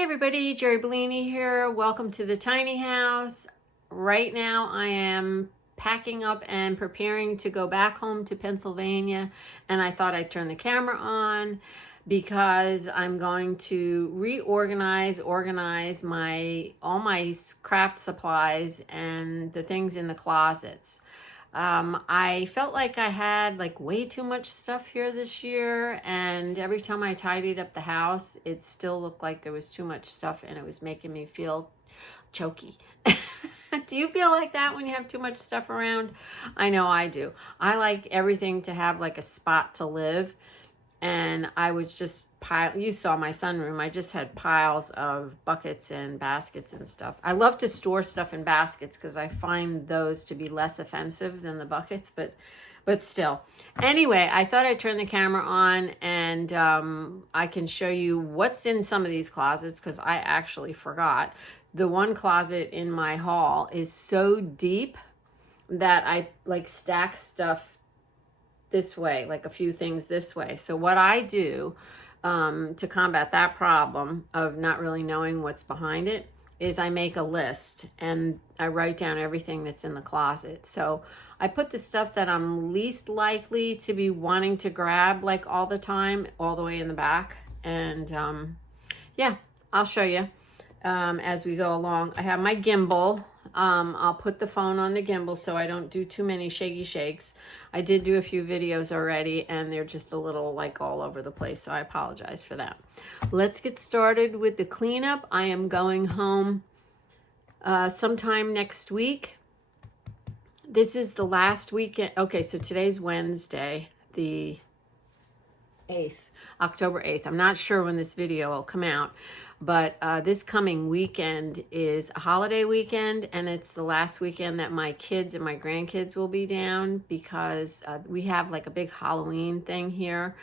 Hey everybody, Jeri Bellini here. Welcome to the tiny house. Right now I am packing up and preparing to go back home to Pennsylvania, and I thought I'd turn the camera on because I'm going to organize all my craft supplies and the things in the closets. I felt like I had way too much stuff here this year, and every time I tidied up the house, it still looked like there was too much stuff and it was making me feel choky. Do you feel like that when you have too much stuff around? I know I do. I like everything to have like a spot to live. And I was just you saw my sunroom. I just had piles of buckets and baskets and stuff. I love to store stuff in baskets because I find those to be less offensive than the buckets, but still. Anyway, I thought I'd turn the camera on and I can show you what's in some of these closets because I actually forgot. The one closet in my hall is so deep that I stack stuff this way, like a few things this way. So what I do to combat that problem of not really knowing what's behind it is I make a list and I write down everything that's in the closet. So I put the stuff that I'm least likely to be wanting to grab all the time all the way in the back. And yeah, I'll show you as we go along. I have my gimbal. I'll put the phone on the gimbal so I don't do too many shaky shakes. I did do a few videos already and they're just a little all over the place, so I apologize for that. Let's get started with the cleanup. I am going home sometime next week. This is the last weekend. Okay, so today's Wednesday, the 8th, October 8th. I'm not sure when this video will come out, but this coming weekend is a holiday weekend, and it's the last weekend that my kids and my grandkids will be down because we have a big Halloween thing here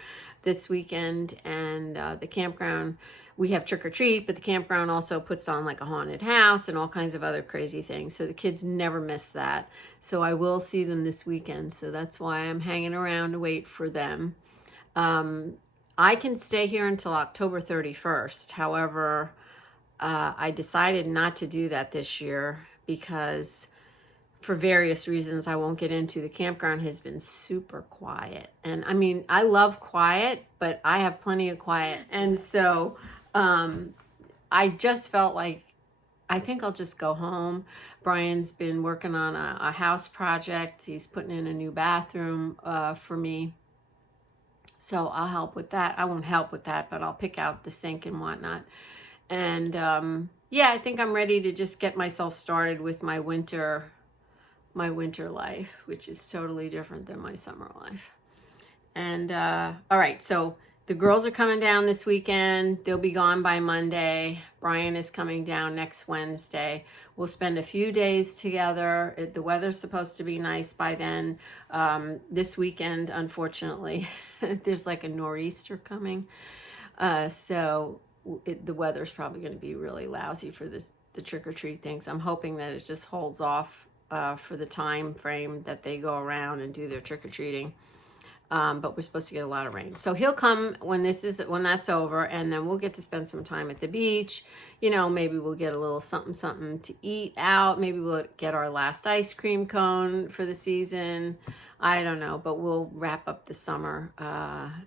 this weekend, and the campground, we have trick or treat, but the campground also puts on a haunted house and all kinds of other crazy things. So the kids never miss that. So I will see them this weekend. So that's why I'm hanging around to wait for them. I can stay here until October 31st. However, I decided not to do that this year because for various reasons I won't get into. The campground has been super quiet. And I mean, I love quiet, but I have plenty of quiet. And so I just felt like I think I'll just go home. Brian's been working on a house project. He's putting in a new bathroom for me. So I'll help with that. I won't help with that, but I'll pick out the sink and whatnot. And yeah, I think I'm ready to just get myself started with my winter life, which is totally different than my summer life. And all right, so the girls are coming down this weekend. They'll be gone by Monday. Brian is coming down next Wednesday. We'll spend a few days together. The weather's supposed to be nice by then. This weekend, unfortunately, there's a nor'easter coming. So the weather's probably going to be really lousy for the trick-or-treat things. I'm hoping that it just holds off for the time frame that they go around and do their trick-or-treating. But we're supposed to get a lot of rain. So he'll come when that's over, and then we'll get to spend some time at the beach. You know, maybe we'll get a little something to eat out. Maybe we'll get our last ice cream cone for the season. I don't know, but we'll wrap up the summer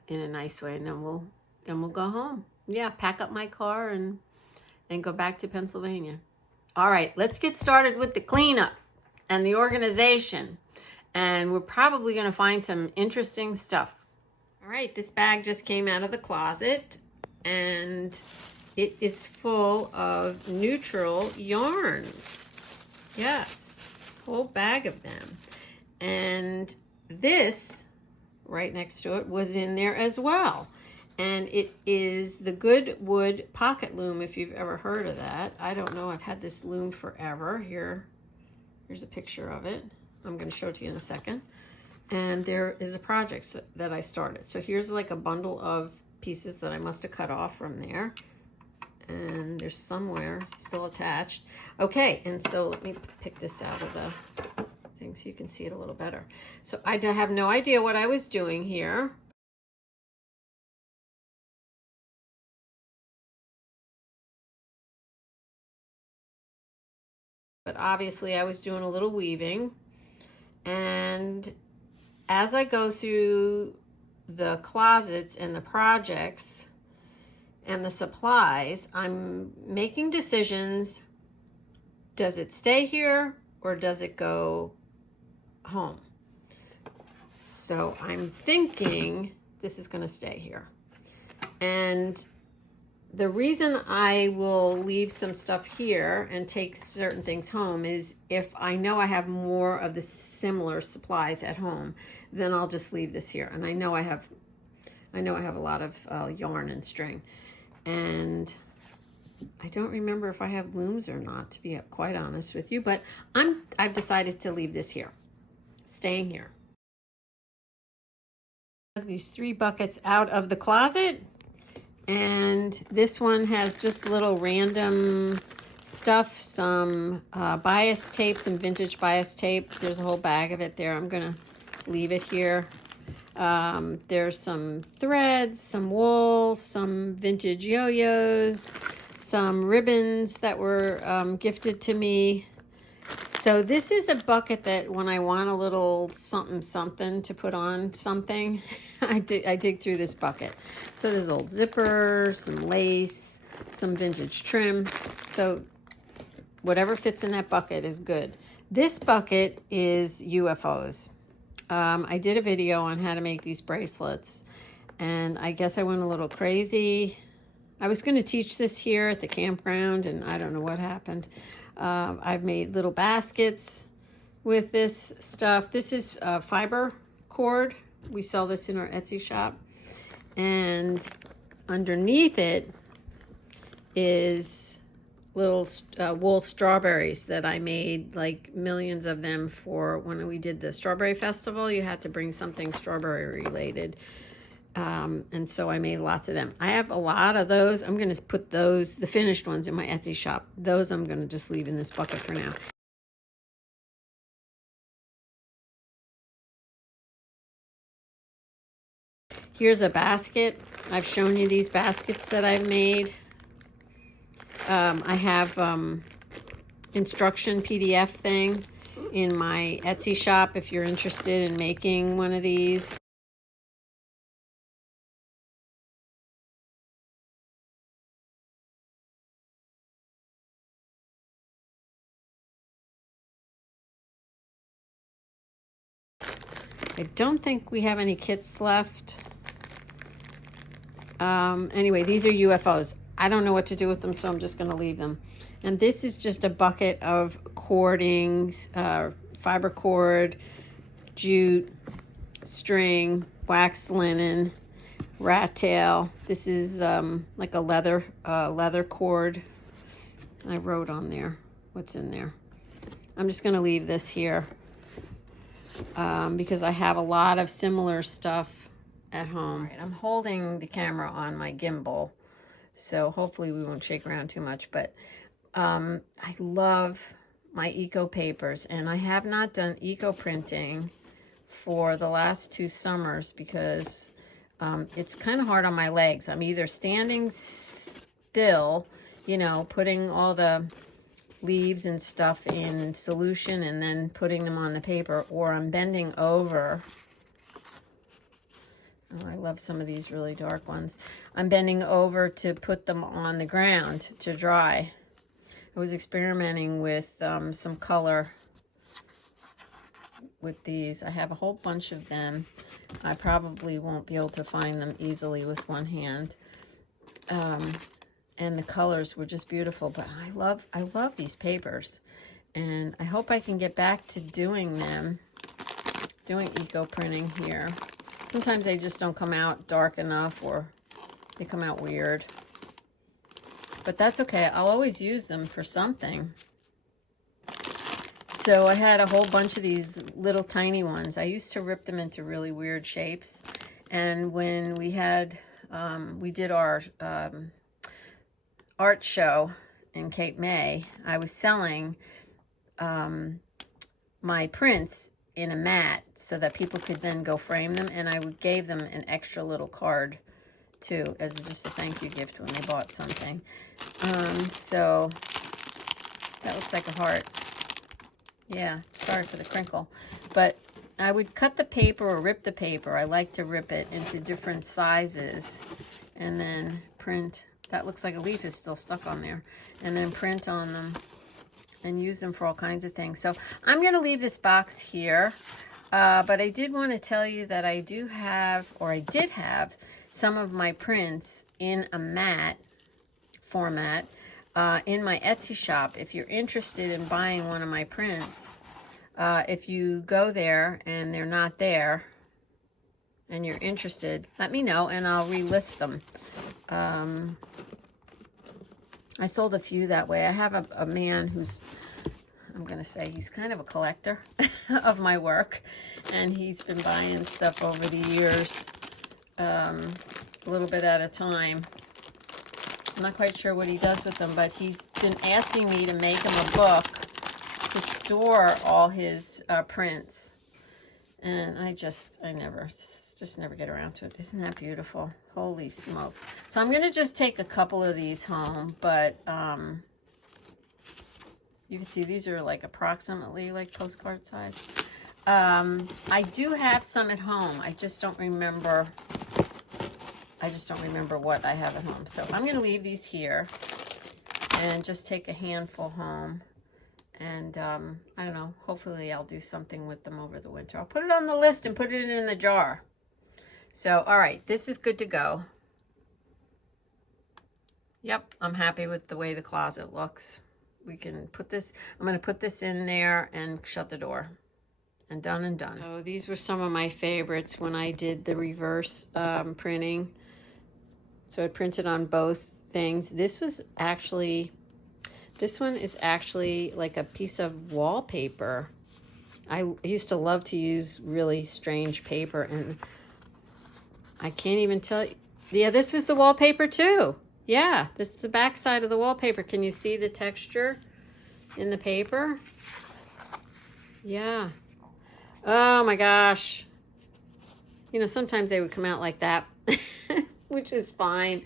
in a nice way, and then we'll go home. Yeah, pack up my car and go back to Pennsylvania. All right, let's get started with the cleanup and the organization. And we're probably going to find some interesting stuff. All right, this bag just came out of the closet, and it is full of neutral yarns. Yes, whole bag of them. And this, right next to it, was in there as well. And it is the Good Wood Pocket Loom, if you've ever heard of that. I don't know, I've had this loom forever. Here's a picture of it. I'm going to show it to you in a second. And there is a project that I started. So here's a bundle of pieces that I must have cut off from there. And there's somewhere still attached. Okay, and so let me pick this out of the thing so you can see it a little better. So I have no idea what I was doing here. but obviously I was doing a little weaving. And as I go through the closets and the projects and the supplies, I'm making decisions. Does it stay here or does it go home? So I'm thinking this is going to stay here. And the reason I will leave some stuff here and take certain things home is if I know I have more of the similar supplies at home, then I'll just leave this here. And I know I have a lot of yarn and string. And I don't remember if I have looms or not, to be quite honest with you, but I've decided to leave this here, staying here. These 3 buckets out of the closet, and this one has just little random stuff, some bias tape, some vintage bias tape. There's a whole bag of it there. I'm gonna leave it here. There's some threads, some wool, some vintage yo-yos, some ribbons that were gifted to me. So this is a bucket that when I want a little something something to put on something, I dig through this bucket. So there's old zippers, some lace, some vintage trim. So whatever fits in that bucket is good. This bucket is UFOs. I did a video on how to make these bracelets, and I guess I went a little crazy. I was going to teach this here at the campground, and I don't know what happened. I've made little baskets with this stuff. This is fiber cord. We sell this in our Etsy shop. And underneath it is little wool strawberries that I made, like millions of them, for when we did the strawberry festival. You had to bring something strawberry related. And so I made lots of them. I have a lot of those. I'm going to put those, the finished ones, in my Etsy shop. Those I'm going to just leave in this bucket for now. Here's a basket. I've shown you these baskets that I've made. I have instruction PDF thing in my Etsy shop if you're interested in making one of these. I don't think we have any kits left. Anyway, these are UFOs. I don't know what to do with them, so I'm just going to leave them. And this is just a bucket of cording, fiber cord, jute, string, wax linen, rat tail. This is like a leather cord. I wrote on there what's in there. I'm just going to leave this here because I have a lot of similar stuff at home. Right, I'm holding the camera on my gimbal, so hopefully we won't shake around too much, but I love my eco papers, and I have not done eco printing for the last 2 summers because it's kind of hard on my legs. I'm either standing still, you know, putting all the leaves and stuff in solution and then putting them on the paper, or I'm bending over. Oh, I love some of these really dark ones. I'm bending over to put them on the ground to dry. I was experimenting with some color with these. I have a whole bunch of them. I probably won't be able to find them easily with one hand. And the colors were just beautiful, but I love these papers, and I hope I can get back to doing them, doing eco printing here. Sometimes they just don't come out dark enough, or they come out weird, but that's okay. I'll always use them for something. So I had a whole bunch of these little tiny ones. I used to rip them into really weird shapes, and when we had we did our art show in Cape May, I was selling my prints in a mat so that people could then go frame them, and I gave them an extra little card too as just a thank you gift when they bought something. So that looks like a heart. Yeah, sorry for the crinkle. But I would cut the paper or rip the paper. I like to rip it into different sizes and then print. That looks like a leaf is still stuck on there. And then print on them and use them for all kinds of things. So I'm going to leave this box here. But I did want to tell you that I do have, or I did have, some of my prints in a matte format in my Etsy shop. If you're interested in buying one of my prints, if you go there and they're not there and you're interested, let me know and I'll relist them. I sold a few that way. I have a man who's, I'm going to say he's kind of a collector of my work, and he's been buying stuff over the years, a little bit at a time. I'm not quite sure what he does with them, but he's been asking me to make him a book to store all his prints, and I never get around to it. Isn't that beautiful? Holy smokes. So I'm going to just take a couple of these home, but you can see these are like approximately like postcard size. I do have some at home. I just don't remember what I have at home. So I'm going to leave these here and just take a handful home. And I don't know, hopefully I'll do something with them over the winter. I'll put it on the list and put it in the jar. So, all right, this is good to go. Yep, I'm happy with the way the closet looks. We can put this, I'm going to put this in there and shut the door. And done and done. So these were some of my favorites when I did the reverse printing. So I printed on both things. This one is actually like a piece of wallpaper. I used to love to use really strange paper, and I can't even tell you. Yeah, this was the wallpaper too. Yeah, this is the back side of the wallpaper. Can you see the texture in the paper? Yeah. Oh my gosh. You know, sometimes they would come out like that, which is fine.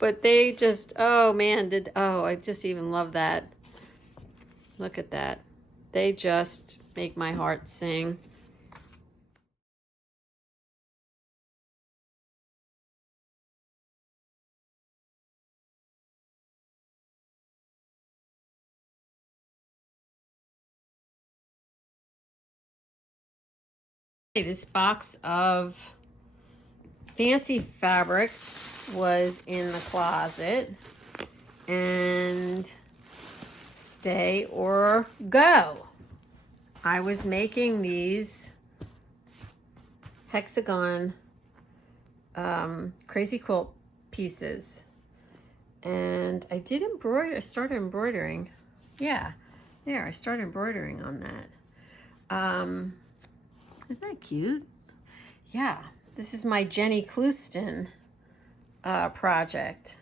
But they just, oh man, I just even love that. Look at that. They just make my heart sing. This box of fancy fabrics was in the closet, and stay or go. I was making these hexagon crazy quilt pieces, and I did embroider. I started embroidering. Yeah, there, I started embroidering on that. Isn't that cute? Yeah, this is my Jeri Clouston project.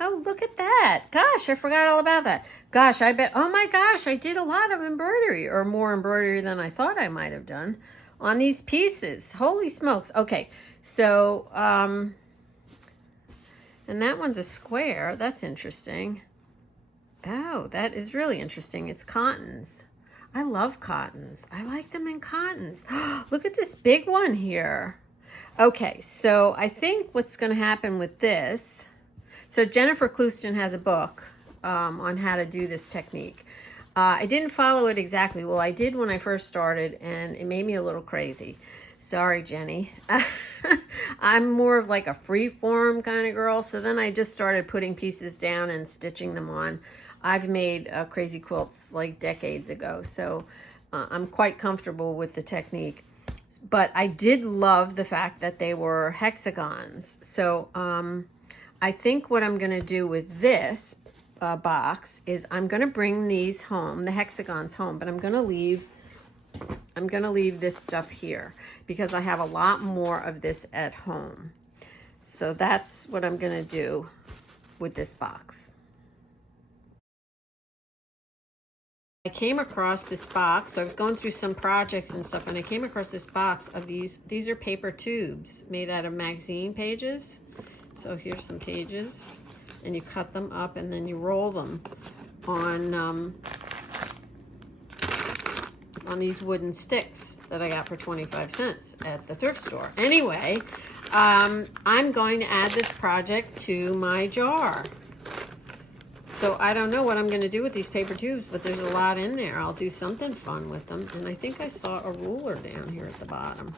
Oh, look at that. Gosh, I forgot all about that. Gosh, I bet, oh my gosh, I did a lot of embroidery, or more embroidery than I thought I might have done on these pieces. Holy smokes. Okay, so, and that one's a square. That's interesting. Oh, that is really interesting. It's cottons. I love cottons. I like them in cottons. Look at this big one here. Okay, so I think what's going to happen with this, so Jennifer Clouston has a book on how to do this technique. I didn't follow it exactly. Well, I did when I first started, and it made me a little crazy. Sorry, Jenny. I'm more of like a free form kind of girl, so then I just started putting pieces down and stitching them on. I've made crazy quilts like decades ago, so I'm quite comfortable with the technique. But I did love the fact that they were hexagons. So I think what I'm going to do with this box is I'm going to bring these home, the hexagons home, but I'm going to leave this stuff here because I have a lot more of this at home. So that's what I'm going to do with this box. I came across this box, so I was going through some projects and stuff, and I came across this box of these are paper tubes made out of magazine pages. So here's some pages, and you cut them up and then you roll them on on these wooden sticks that I got for 25 cents at the thrift store. Anyway, I'm going to add this project to my jar. So I don't know what I'm going to do with these paper tubes, but there's a lot in there. I'll do something fun with them. And I think I saw a ruler down here at the bottom.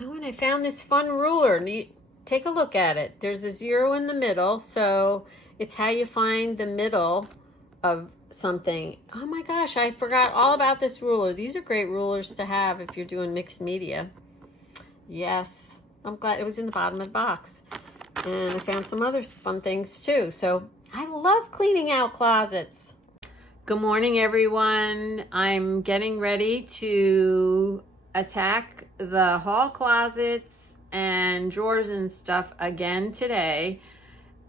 Oh, and I found this fun ruler. Take a look at it. There's a 0 in the middle, so it's how you find the middle of something. Oh my gosh, I forgot all about this ruler. These are great rulers to have if you're doing mixed media. Yes, I'm glad it was in the bottom of the box. And I found some other fun things too. So I love cleaning out closets. Good morning, everyone. I'm getting ready to attack the hall closets and drawers and stuff again today.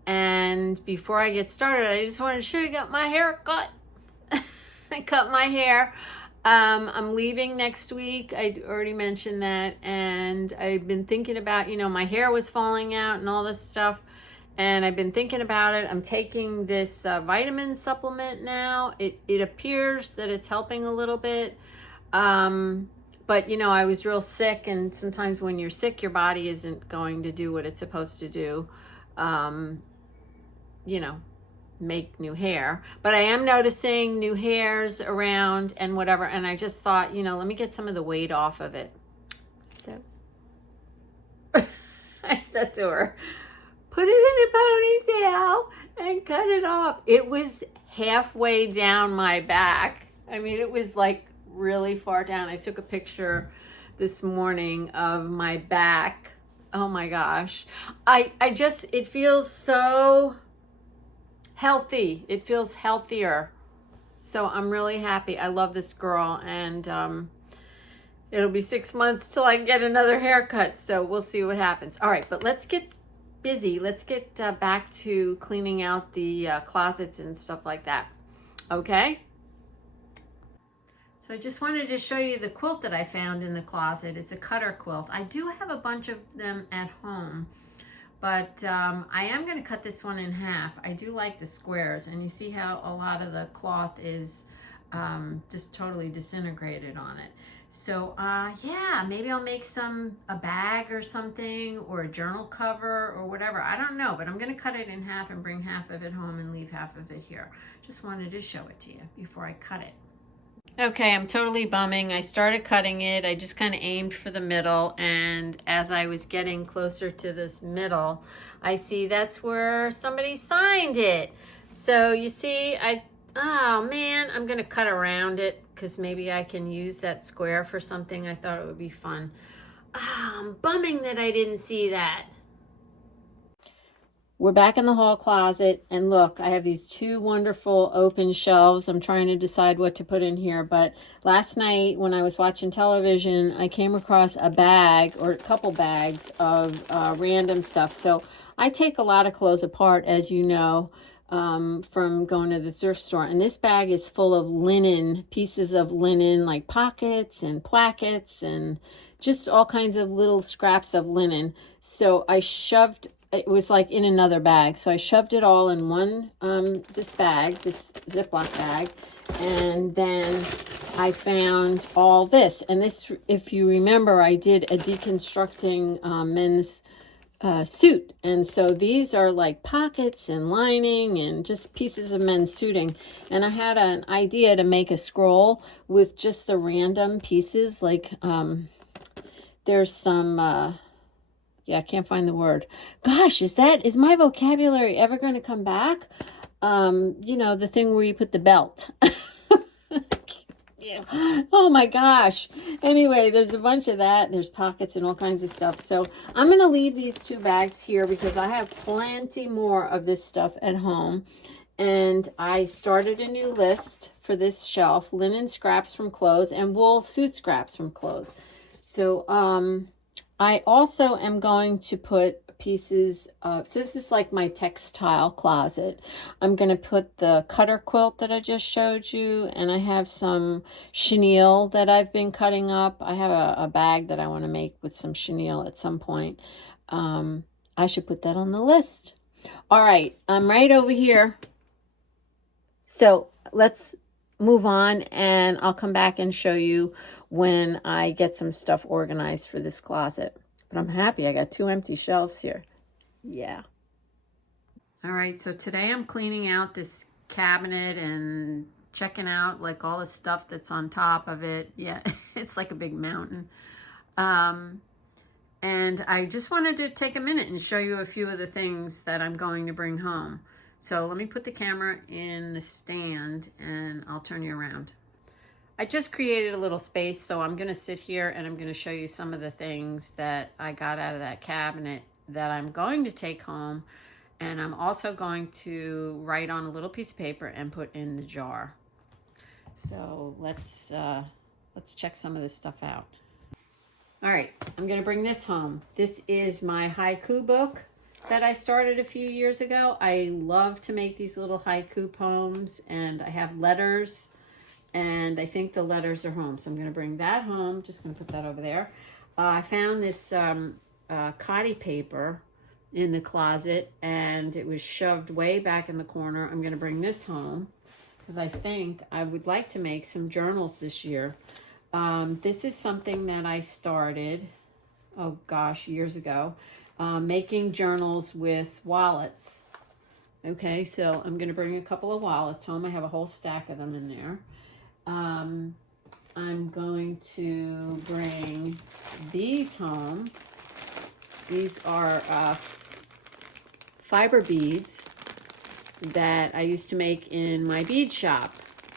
And before I get started, I just wanted to show you, got my hair cut. I cut my hair. I'm leaving next week. I already mentioned that. And I've been thinking about, my hair was falling out and all this stuff. And I've been thinking about it. I'm taking this vitamin supplement now. It appears that it's helping a little bit. But, I was real sick. And sometimes when you're sick, your body isn't going to do what it's supposed to do. Make new hair, but I am noticing new hairs around and whatever. And I just thought, let me get some of the weight off of it. So I said to her, put it in a ponytail and cut it off. It was halfway down my back. I mean, it was like really far down. I took a picture this morning of my back. Oh my gosh. It feels so healthy. It feels healthier. So I'm really happy. I love this girl, and it'll be 6 months till I get another haircut. So we'll see what happens. All right, but let's get busy. Let's get back to cleaning out the closets and stuff like that. Okay? So I just wanted to show you the quilt that I found in the closet. It's a cutter quilt. I do have a bunch of them at home. But I am going to cut this one in half. I do like the squares, and you see how a lot of the cloth is just totally disintegrated on it. So yeah, maybe I'll make a bag or something, or a journal cover or whatever. I don't know, but I'm going to cut it in half and bring half of it home and leave half of it here. Just wanted to show it to you before I cut it. Okay, I'm totally bumming. I started cutting it. I just kind of aimed for the middle, and as I was getting closer to this middle, I see that's where somebody signed it. So you see, oh man, I'm going to cut around it because maybe I can use that square for something. I thought it would be fun. I'm bumming that I didn't see that. We're back in the hall closet, and look, I have these 2 wonderful open shelves. I'm trying to decide what to put in here, but last night when I was watching television, I came across a bag or a couple bags of random stuff. So I take a lot of clothes apart, as you know, from going to the thrift store, and this bag is full of linen, pieces of linen, like pockets and plackets and just all kinds of little scraps of linen. So it was like in another bag. So I shoved it all in one, this Ziploc bag. And then I found all this. And this, if you remember, I did a deconstructing men's suit. And so these are like pockets and lining and just pieces of men's suiting. And I had an idea to make a scroll with just the random pieces. Like there's some... yeah, I can't find the word. Gosh, is my vocabulary ever going to come back? The thing where you put the belt. Yeah. Oh my gosh. Anyway, there's a bunch of that. There's pockets and all kinds of stuff. So I'm going to leave these 2 bags here because I have plenty more of this stuff at home. And I started a new list for this shelf: linen scraps from clothes and wool suit scraps from clothes. So, I also am going to put pieces of, so this is like my textile closet. I'm going to put the cutter quilt that I just showed you, and I have some chenille that I've been cutting up. I have a bag that I want to make with some chenille at some point. I should put that on the list. All right, I'm right over here. So let's move on, and I'll come back and show you when I get some stuff organized for this closet. But I'm happy I got 2 empty shelves here. Yeah. All right, so today I'm cleaning out this cabinet and checking out like all the stuff that's on top of it. Yeah, it's like a big mountain. And I just wanted to take a minute and show you a few of the things that I'm going to bring home. So let me put the camera in the stand and I'll turn you around. I just created a little space, so I'm going to sit here and I'm going to show you some of the things that I got out of that cabinet that I'm going to take home. And I'm also going to write on a little piece of paper and put in the jar. So let's check some of this stuff out. All right, I'm going to bring this home. This is my haiku book that I started a few years ago. I love to make these little haiku poems, and I have letters, and I think the letters are home. So I'm going to bring that home. Just going to put that over there. I found this cotty paper in the closet, and it was shoved way back in the corner. I'm going to bring this home because I think I would like to make some journals this year. This is something that I started, oh gosh, years ago, making journals with wallets. Okay, so I'm going to bring a couple of wallets home. I have a whole stack of them in there. I'm going to bring these home. These are fiber beads that I used to make in my bead shop,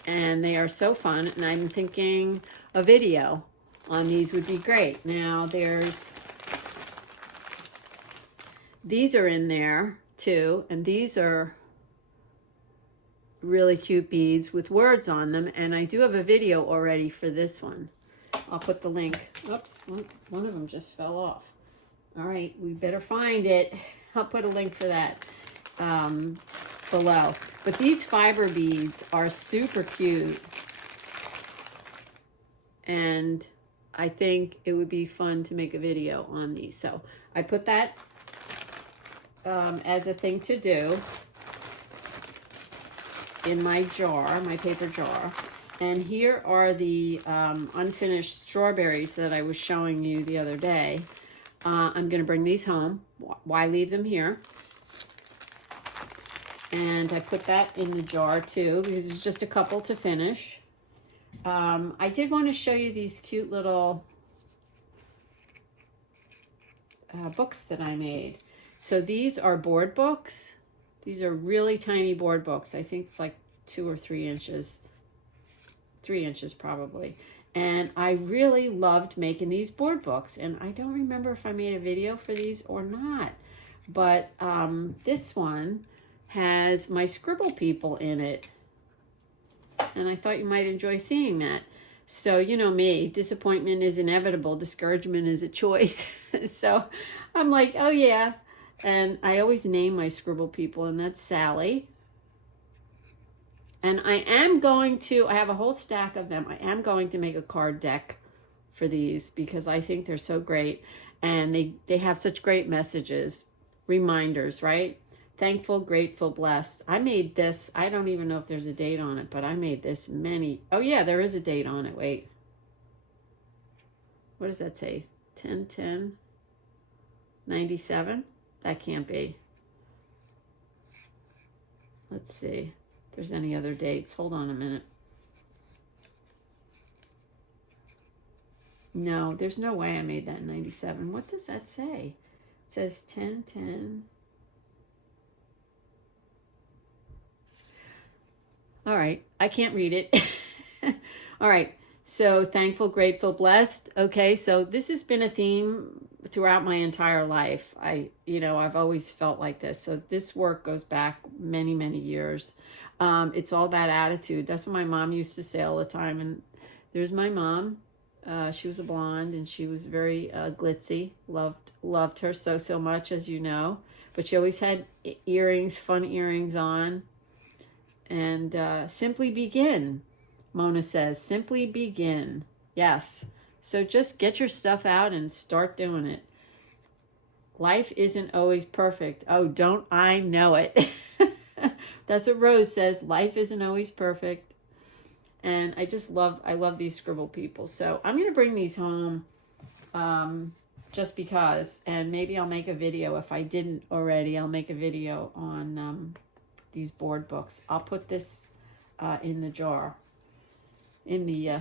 and they are so fun, and I'm thinking a video on these would be great. Now these are in there too, and these are really cute beads with words on them, and I do have a video already for this one. I'll put the link. Oops, one of them just fell off. All right, we better find it. I'll put a link for that below. But these fiber beads are super cute, and I think it would be fun to make a video on these. So I put that as a thing to do in my jar, my paper jar. And here are the unfinished strawberries that I was showing you the other day. I'm going to bring these home. Why leave them here? And I put that in the jar too, because it's just a couple to finish. I did want to show you these cute little books that I made. So these are board books. These are really tiny board books. I think it's like 2 or 3 inches. 3 inches probably. And I really loved making these board books. And I don't remember if I made a video for these or not. But this one has my scribble people in it. And I thought you might enjoy seeing that. So, you know me, disappointment is inevitable. Discouragement is a choice. So I'm like, oh yeah. And I always name my scribble people, and that's Sally. And I have a whole stack of them. I am going to make a card deck for these because I think they're so great. And they have such great messages, reminders, right? Thankful, grateful, blessed. I made this. I don't even know if there's a date on it, but I made this oh yeah, there is a date on it. Wait. What does that say? 10/10/97? That can't be. Let's see if there's any other dates. Hold on a minute. No, there's no way I made that in 97. What does that say? It says 10/10. All right, I can't read it. All right, so thankful, grateful, blessed. Okay, so this has been a theme throughout my entire life. I've always felt like this. So this work goes back many, many years. It's all about attitude. That's what my mom used to say all the time. And there's my mom. She was a blonde, and she was very glitzy. Loved her so much, as you know. But she always had earrings, fun earrings on. And simply begin, Mona says. Simply begin. Yes. So just get your stuff out and start doing it. Life isn't always perfect. Oh, don't I know it? That's what Rose says. Life isn't always perfect. And I love these scribble people. So I'm going to bring these home just because. And maybe I'll make a video. If I didn't already, I'll make a video on these board books. I'll put this in the jar. In the,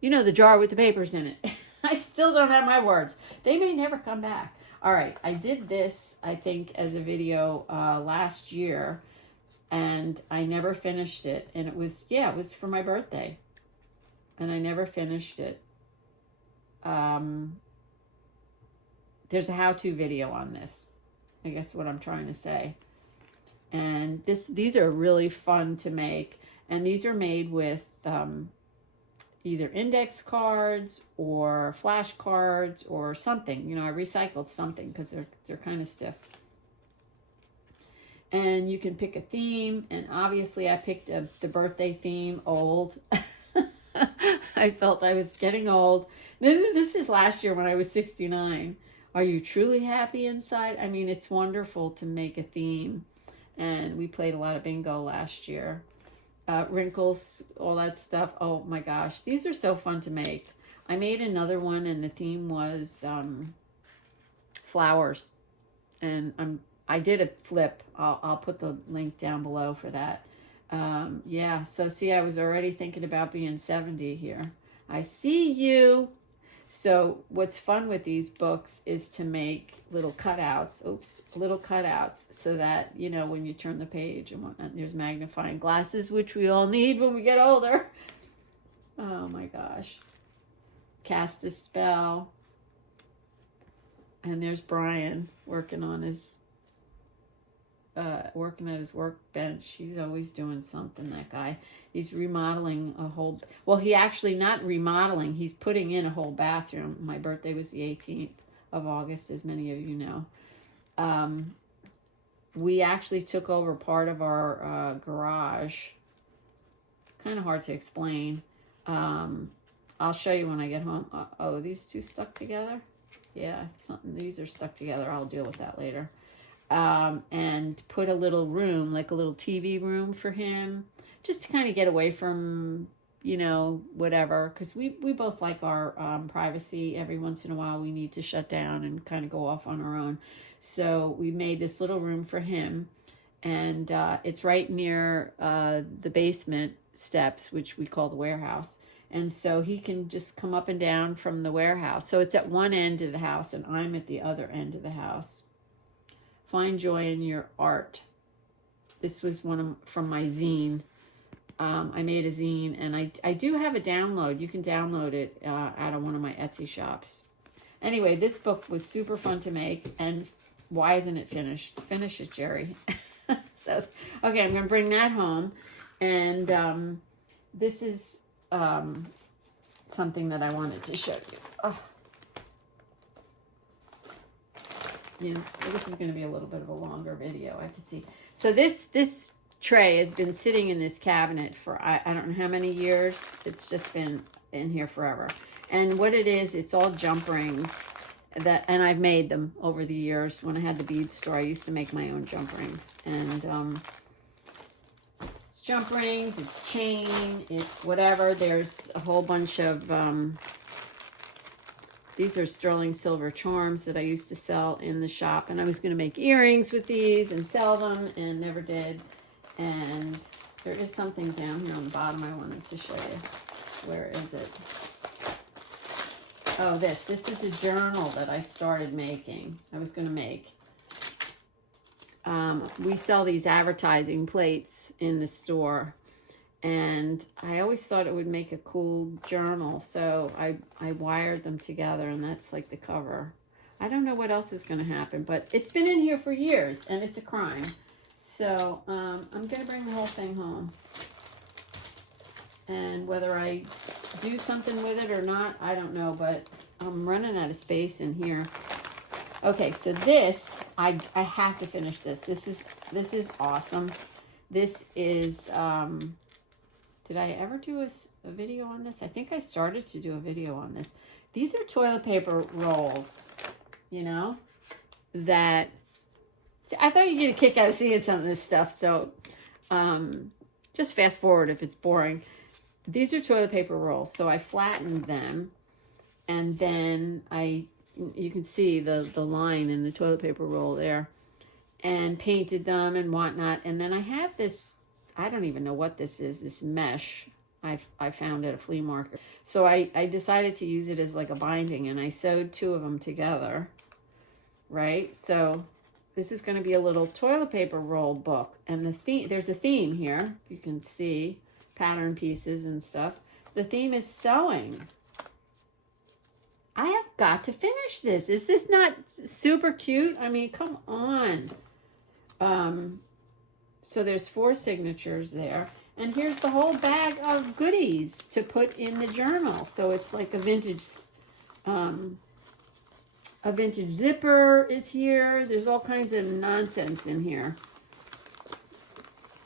the jar with the papers in it. I still don't have my words. They may never come back. All right, I did this, I think, as a video last year, and I never finished it. And it was for my birthday, and I never finished it. There's a how-to video on this, I guess what I'm trying to say. And these are really fun to make, and these are made with either index cards or flashcards or something. I recycled something because they're kind of stiff. And you can pick a theme, and obviously I picked the birthday theme, old. I felt I was getting old. This is last year when I was 69. Are you truly happy inside? I mean, it's wonderful to make a theme. And we played a lot of bingo last year. Wrinkles, all that stuff. Oh my gosh, these are so fun to make. I made another one, and the theme was flowers. And I did a flip. I'll put the link down below for that. Yeah, so see, I was already thinking about being 70 here. I see you. So what's fun with these books is to make little cutouts, so that, when you turn the page and there's magnifying glasses, which we all need when we get older. Oh my gosh. Cast a spell. And there's Brian working at his workbench. He's always doing something, that guy. He's remodeling a whole, he actually not remodeling, he's putting in a whole bathroom. My birthday was the 18th of August, as many of you know. We actually took over part of our garage. Kind of hard to explain. I'll show you when I get home. Oh, these two stuck together? Yeah, these are stuck together. I'll deal with that later. And put a little room, like a little TV room for him, just to kind of get away from, whatever, because we both like our privacy. Every once in a while we need to shut down and kind of go off on our own. So we made this little room for him, and it's right near the basement steps, which we call the warehouse. And so he can just come up and down from the warehouse. So it's at one end of the house, and I'm at the other end of the house. Find joy in your art. This was from my zine. I made a zine, and I do have a download. You can download it out of one of my Etsy shops. Anyway, this book was super fun to make, and why isn't it finished? Finish it, Jeri. So, okay, I'm going to bring that home, and this is something that I wanted to show you. Oh. This is going to be a little bit of a longer video, I can see. So this tray has been sitting in this cabinet for I don't know how many years. It's just been in here forever. And what it is, it's all jump rings and I've made them over the years. When I had the bead store, I used to make my own jump rings. And it's jump rings, it's chain, it's whatever. There's a whole bunch of these are sterling silver charms that I used to sell in the shop, and I was going to make earrings with these and sell them, and never did. And there is something down here on the bottom I wanted to show you. Where is it? Oh, this is a journal that I started making. I was going to make. We sell these advertising plates in the store, and I always thought it would make a cool journal, so I wired them together, and that's like the cover. I don't know what else is going to happen, but it's been in here for years, and it's a crime. So I'm going to bring the whole thing home. And whether I do something with it or not, I don't know, but I'm running out of space in here. Okay, so this, I have to finish this. This is awesome. This is... did I ever do a video on this? I think I started to do a video on this. These are toilet paper rolls. you know, that I thought you'd get a kick out of seeing some of this stuff. So just fast forward if it's boring. These are toilet paper rolls. So I flattened them, and then you can see the line in the toilet paper roll there, and painted them and whatnot. And then I have this, I don't even know what this is, this mesh I found at a flea market. So I decided to use it as like a binding, and I sewed 2 of them together, right? So this is going to be a little toilet paper roll book, and the theme, there's a theme here. You can see pattern pieces and stuff. The theme is sewing. I have got to finish this. Is this not super cute? I mean, come on. So there's 4 signatures there. And here's the whole bag of goodies to put in the journal. So it's like a vintage zipper is here. There's all kinds of nonsense in here.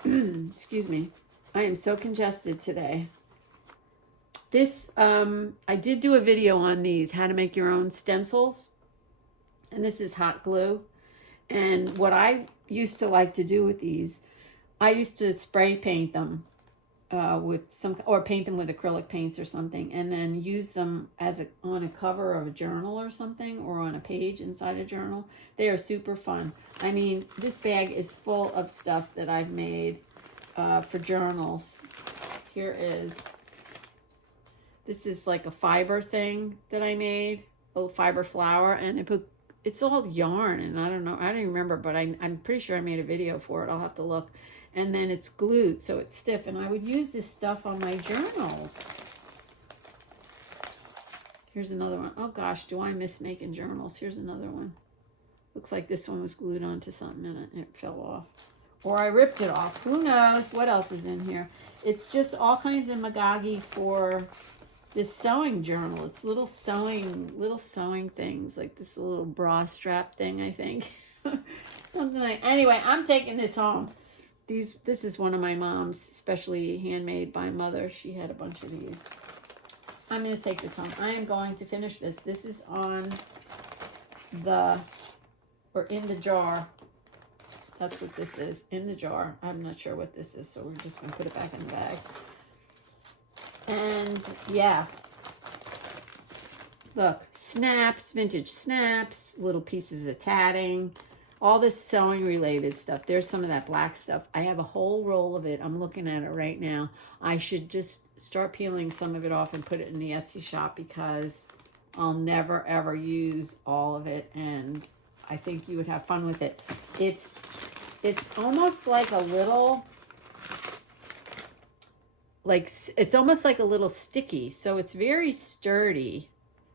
Excuse me. I am so congested today. This, I did do a video on these, how to make your own stencils. And this is hot glue. And what I used to like to do with these, I used to spray paint them or paint them with acrylic paints or something, and then use them as on a cover of a journal or something, or on a page inside a journal. They are super fun. I mean, this bag is full of stuff that I've made for journals. Here is, this is like a fiber thing that I made, a little fiber flower, and it's all yarn, and I don't know, I don't remember, but I'm pretty sure I made a video for it. I'll have to look. And then it's glued, so it's stiff. And I would use this stuff on my journals. Here's another one. Oh gosh, do I miss making journals? Here's another one. Looks like this one was glued onto something and it fell off. Or I ripped it off. Who knows what else is in here? It's just all kinds of magagi for this sewing journal. It's little sewing things, like this little bra strap thing, I think. Something like, anyway, I'm taking this home. This is one of my mom's, especially handmade by mother. She had a bunch of these. I'm going to take this home. I am going to finish this. This is in the jar. That's what this is, in the jar. I'm not sure what this is, so we're just going to put it back in the bag. And yeah, look, snaps, vintage snaps, little pieces of tatting. All this sewing related stuff. There's some of that black stuff. I have a whole roll of it. I'm looking at it right now. I should just start peeling some of it off and put it in the Etsy shop, because I'll never ever use all of it, and I think you would have fun with it. It's almost like a little, it's almost like a little sticky. So it's very sturdy,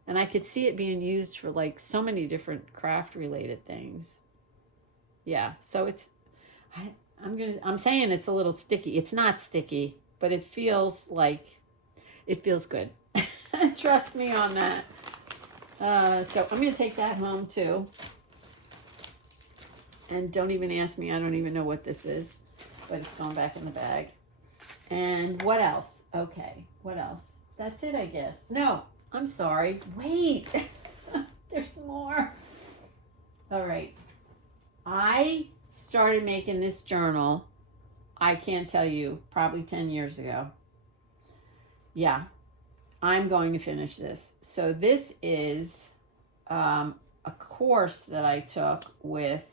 and I could see it being used for like so many different craft related things. Yeah, so I'm saying it's a little sticky. It's not sticky, but it feels good. Trust me on that. So I'm going to take that home too. And don't even ask me. I don't even know what this is, but it's going back in the bag. And what else? Okay, what else? That's it, I guess. No, I'm sorry. Wait, there's more. All right. I started making this journal, I can't tell you, probably 10 years ago. Yeah, I'm going to finish this. So this is a course that I took with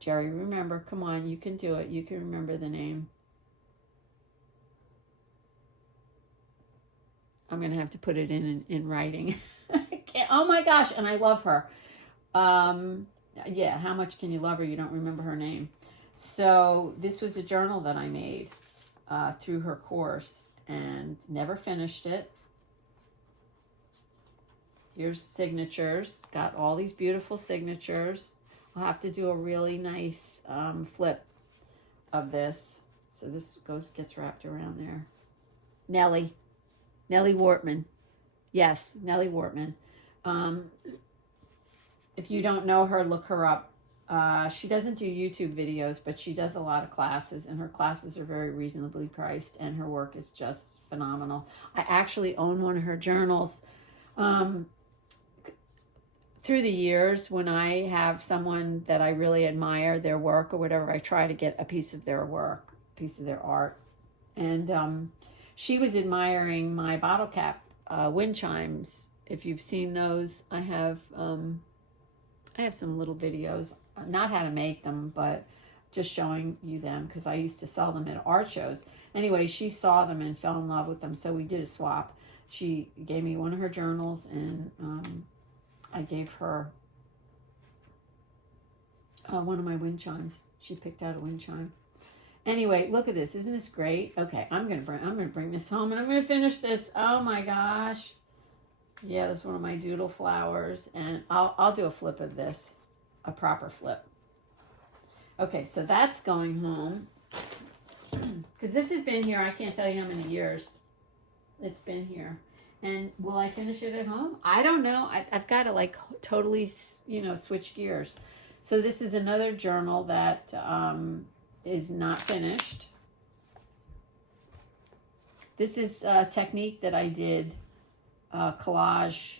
Jeri. Remember, come on, you can do it. You can remember the name. I'm going to have to put it in writing. I can't, oh my gosh, and I love her. Yeah, how much can you love her? You don't remember her name. So this was a journal that I made through her course, and never finished it. Here's signatures. Got all these beautiful signatures. I'll have to do a really nice flip of this. So this gets wrapped around there. Nellie Wortman. Yes, Nellie Wortman. If you don't know her, look her up. She doesn't do YouTube videos, but she does a lot of classes, and her classes are very reasonably priced, and her work is just phenomenal. I actually own one of her journals. through the years, when I have someone that I really admire their work or whatever, I try to get a piece of their work, a piece of their art. And she was admiring my bottle cap wind chimes. If you've seen those, I have some little videos, not how to make them, but just showing you them, because I used to sell them at art shows. Anyway, she saw them and fell in love with them, so we did a swap. She gave me one of her journals, and I gave her one of my wind chimes. She picked out a wind chime. Anyway, look at this. Isn't this great? Okay, I'm gonna bring this home, and I'm gonna finish this. Oh my gosh. Yeah, that's one of my doodle flowers, and I'll do a flip of this, a proper flip. Okay, so that's going home, because this has been here, I can't tell you how many years it's been here. And will I finish it at home? I don't know. I've got to like totally, you know, switch gears. So this is another journal that is not finished. This is a technique that I did, collage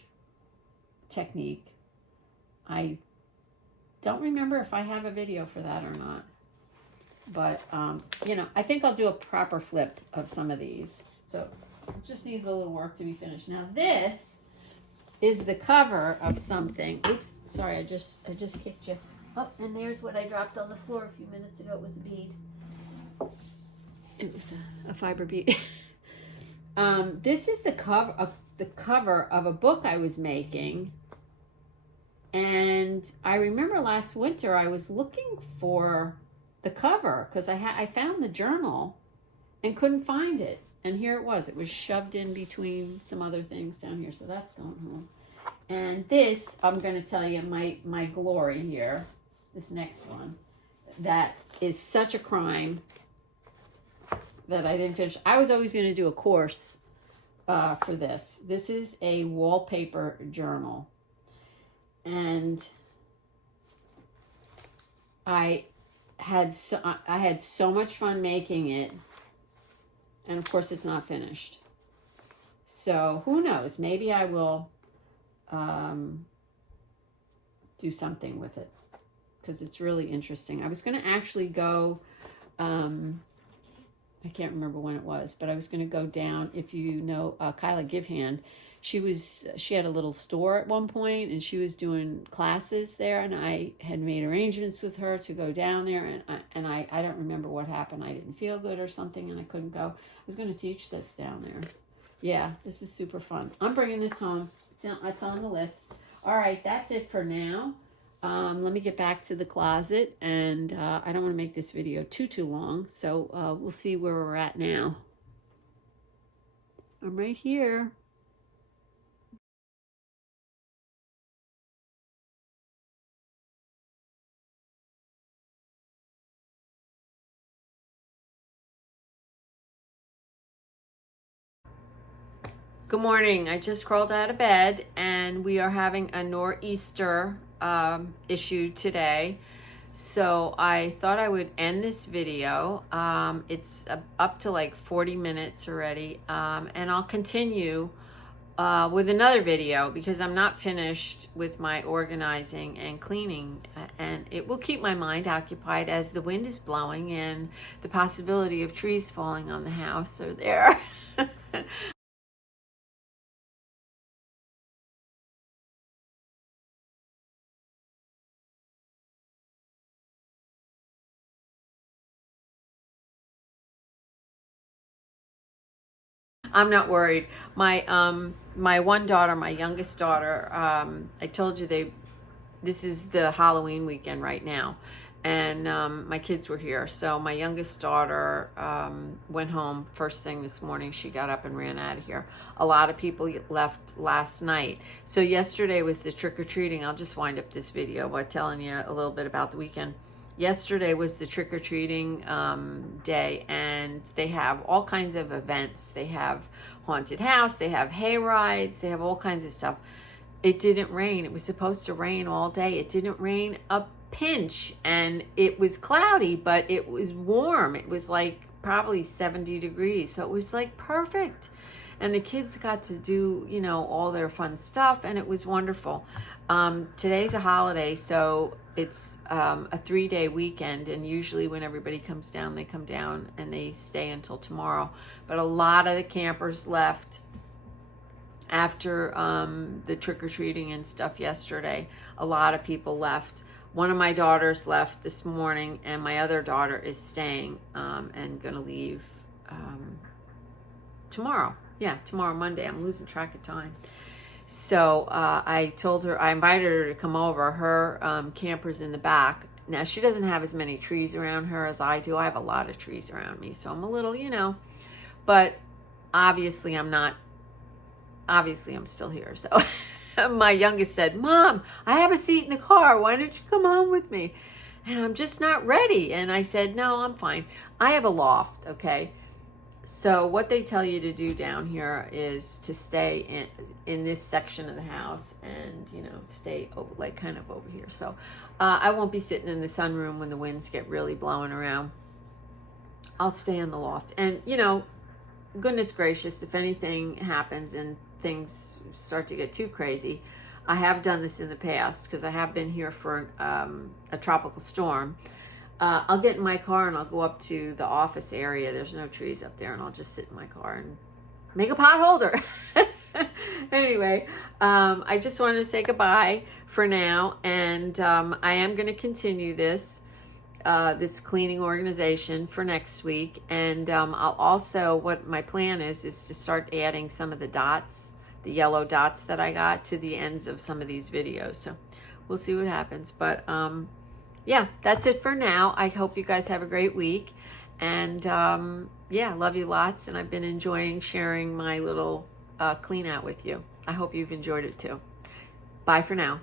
technique. I don't remember if I have a video for that or not. But, you know, I think I'll do a proper flip of some of these. So it just needs a little work to be finished. Now this is the cover of something. Oops, sorry, I just kicked you. Oh, and there's what I dropped on the floor a few minutes ago. It was a bead. It was a fiber bead. This is the cover of a book I was making. And I remember last winter I was looking for the cover, because I found the journal and couldn't find it. And here it was. It was shoved in between some other things down here. So that's going home. And this, I'm going to tell you my glory here. This next one. That is such a crime that I didn't finish. I was always going to do a course for this. This is a wallpaper journal. And I had so much fun making it, and of course it's not finished. So who knows? Maybe I will do something with it, because it's really interesting. I was going to actually go. I can't remember when it was, but I was going to go down. If you know Kyla Givehand, she had a little store at one point, and she was doing classes there, and I had made arrangements with her to go down there, and I don't remember what happened. I didn't feel good or something, and I couldn't go. I was going to teach this down there. Yeah, this is super fun. I'm bringing this home. It's on the list. All right, that's it for now. Let me get back to the closet, and I don't want to make this video too long, so we'll see where we're at now. I'm right here. Good morning. I just crawled out of bed, and we are having a nor'easter issue today. So I thought I would end this video. It's up to like 40 minutes already. And I'll continue with another video, because I'm not finished with my organizing and cleaning. And it will keep my mind occupied as the wind is blowing and the possibility of trees falling on the house are there. I'm not worried. My one daughter, my youngest daughter, I told you this is the Halloween weekend right now, and my kids were here. So my youngest daughter went home first thing this morning. She got up and ran out of here. A lot of people left last night. So yesterday was the trick-or-treating. I'll just wind up this video by telling you a little bit about the weekend. Yesterday was the trick-or-treating day, and they have all kinds of events. They have haunted house, they have hay rides, they have all kinds of stuff. It didn't rain. It was supposed to rain all day. It didn't rain a pinch, and it was cloudy, but it was warm. It was like probably 70 degrees, so it was like perfect. and the kids got to do, you know, all their fun stuff, and it was wonderful. Today's a holiday, so it's a 3-day weekend, and usually when everybody comes down, they come down and they stay until tomorrow. But a lot of the campers left after the trick-or-treating and stuff yesterday. A lot of people left. One of my daughters left this morning, and my other daughter is staying and gonna leave tomorrow. Yeah, tomorrow, Monday. I'm losing track of time. So I told her, I invited her to come over. Her camper's in the back. Now, she doesn't have as many trees around her as I do. I have a lot of trees around me, so I'm a little, you know, but obviously I'm not, obviously I'm still here. So my youngest said, Mom, I have a seat in the car. Why don't you come home with me? And I'm just not ready. And I said, no, I'm fine. I have a loft, okay? So what they tell you to do down here is to stay in this section of the house and, you know, stay over, like kind of over here. So I won't be sitting in the sunroom when the winds get really blowing around. I'll stay in the loft. And, you know, goodness gracious, if anything happens and things start to get too crazy, I have done this in the past because I have been here for a tropical storm. I'll get in my car and I'll go up to the office area. There's no trees up there, and I'll just sit in my car and make a pot holder. Anyway, I just wanted to say goodbye for now, and I am going to continue this cleaning organization for next week, and I'll also, what my plan is to start adding some of the dots, the yellow dots that I got, to the ends of some of these videos. So we'll see what happens, but yeah, that's it for now. I hope you guys have a great week. And yeah, love you lots. And I've been enjoying sharing my little clean out with you. I hope you've enjoyed it too. Bye for now.